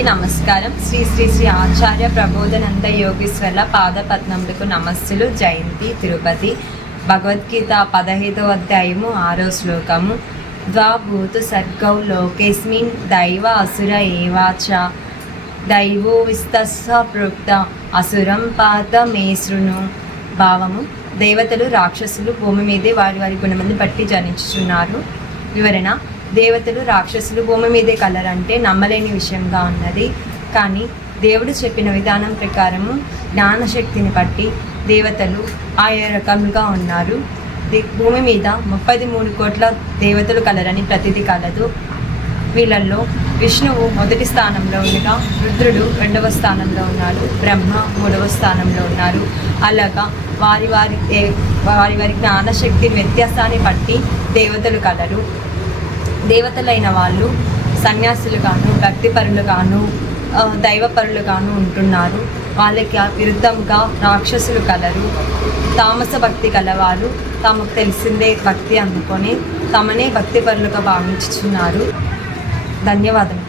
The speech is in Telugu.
అందరికీ నమస్కారం. శ్రీ శ్రీ శ్రీ ఆచార్య ప్రబోధనంద యోగేశ్వర్ల పాదపద్నములకు నమస్సులు. జయంతి తిరుపతి. భగవద్గీత పదహైదవ అధ్యాయము ఆరో శ్లోకము. ద్వాభూతు సర్గౌ లోకేస్మిన్ దైవ అసుర ఏవాచ. దైవో విస్తస్స ప్రోక్త అసురం పాత మేసృను భావము దేవతలు రాక్షసులు భూమి మీదే వారి వారి గుణమంది బట్టి జనించుచున్నారు. వివరణ దేవతలు రాక్షసులు భూమి మీదే కలరంటే నమ్మలేని విషయంగా ఉన్నది. కానీ దేవుడు చెప్పిన విధానం ప్రకారము జ్ఞానశక్తిని బట్టి దేవతలు ఆయా రకములుగా ఉన్నారు. భూమి మీద ముప్పై మూడు కోట్ల దేవతలు కలరని ప్రతిది కలదు. వీళ్ళల్లో విష్ణువు మొదటి స్థానంలో ఉండగా రుద్రుడు రెండవ స్థానంలో ఉన్నారు బ్రహ్మ మూడవ స్థానంలో ఉన్నారు. అలాగా వారి వారి దే- వారి వారి జ్ఞానశక్తి వ్యత్యాసాన్ని బట్టి దేవతలు కలరు. దేవతలైన వాళ్ళు సన్యాసులుగాను భక్తిపరులుగాను దైవపరులుగాను ఉంటున్నారు. వాళ్ళకి విరుద్ధంగా రాక్షసులు కలరు తామస భక్తి కలవారు. తమకు తెలిసిందే భక్తి అందుకొని తమనే భక్తిపరులుగా భావించుచున్నారు. ధన్యవాదం